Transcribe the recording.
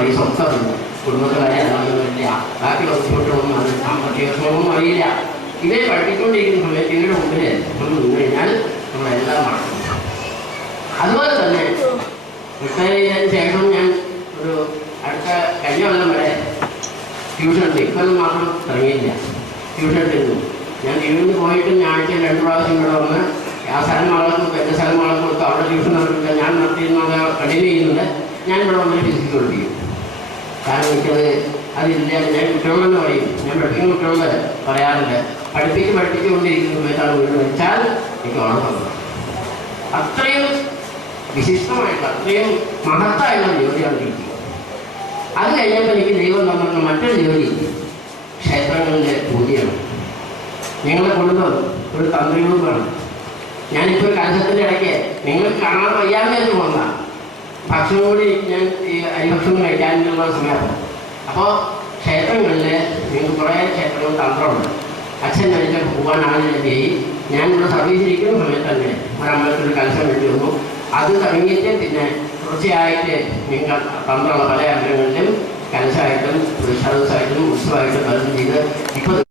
പറയും സ്വസ്ഥമുണ്ട്, കുടുംബക്കാരെ അറിയില്ല, ബാക്കി ബുദ്ധിമുട്ടൊന്നും അത് സാമ്പത്തിക ശ്രമമൊന്നും അറിയില്ല. ഇവരെ പഠിപ്പിച്ചുകൊണ്ടിരിക്കുന്ന സമയത്ത് ഇവരുടെ മുമ്പിൽ നമ്മൾ നിന്ന് കഴിഞ്ഞാൽ നമ്മളെല്ലാം മറക്കും. അതുപോലെ തന്നെ റിട്ടയർ ചെയ്തതിന് ശേഷം ഞാൻ ഒരു അടുത്ത കഴിഞ്ഞ കൊല്ലം വരെ ട്യൂഷൻ ഉണ്ട്. ഇക്കൊല്ലം മാത്രം തുടങ്ങിയില്ല, ട്യൂഷൻ എടുത്തിരുന്നു. ഞാൻ ലീവിന് പോയിട്ട് ഞാൻ ആഴ്ചയിൽ 2 പ്രാവശ്യം ഇവിടെ വന്ന് ആ സ്ഥലം ആളൊക്കെ എൻ്റെ സ്ഥലം ആളൊക്കെ കൊടുത്ത് അവിടെ ട്യൂഷൻ നടത്തില്ല. ഞാൻ നടത്തിയിരുന്നത് കണ്ടിന്യൂ ചെയ്യുന്നുണ്ട്. ഞാൻ ഇവിടെ വന്നിട്ട് ഫിസിക്സ് പഠിപ്പിക്കും. കാരണം എനിക്കത് അതില്ല. ഞാൻ കുട്ടികളെന്ന് പറയും, ഞാൻ പഠിപ്പിക്കുന്ന കുട്ടികളോട് പറയാറുണ്ട്, പഠിപ്പിച്ചുകൊണ്ടിരിക്കുന്ന സമയത്താണ് വീട് വെച്ചാൽ എനിക്ക് ഓണം തന്നത്. അത്രയും വിശിഷ്ടമായിട്ടുള്ള അത്രയും മഹത്തായുള്ള ജോലിയാണ് കിട്ടിയത്. അത് കഴിഞ്ഞപ്പോൾ എനിക്ക് ദൈവം തന്നിട്ടുള്ള മറ്റൊരു ജോലി ക്ഷേത്രങ്ങളിലെ പൂജയാണ്. ഞങ്ങളുടെ കുടുംബം ഒരു തന്ത്രി ഗ്രൂപ്പാണ്. ഞാനിപ്പോൾ കലശത്തിൻ്റെ ഇടയ്ക്ക് നിങ്ങൾക്ക് കാണാൻ വയ്യാതെ വെച്ച് പോകുന്നതാണ്. ഭക്ഷണം കൂടി ഞാൻ ഈ അരിഭക്ഷണം കഴിക്കാനുള്ള സമയമാണ്. അപ്പോൾ ക്ഷേത്രങ്ങളിൽ നിങ്ങൾക്ക് കുറേ ക്ഷേത്രങ്ങൾ തന്ത്രമുണ്ട്. അച്ഛൻ മരിച്ചപ്പോൾ പോകാൻ ആളില്ലാതെ ഞാനിവിടെ സർവീസിലിരിക്കുന്ന സമയത്ത് തന്നെ ഒരമ്പലത്തിൽ കലശം വേണ്ടി വന്നു. അത് തുടങ്ങിയിട്ട് പിന്നെ തുടർച്ചയായിട്ട് നിങ്ങൾ തന്ത്രമുള്ള പല അമ്പലങ്ങളിലും കലശമായിട്ടും ഉത്സവമായിട്ടും പലതും ചെയ്ത് ഇപ്പോൾ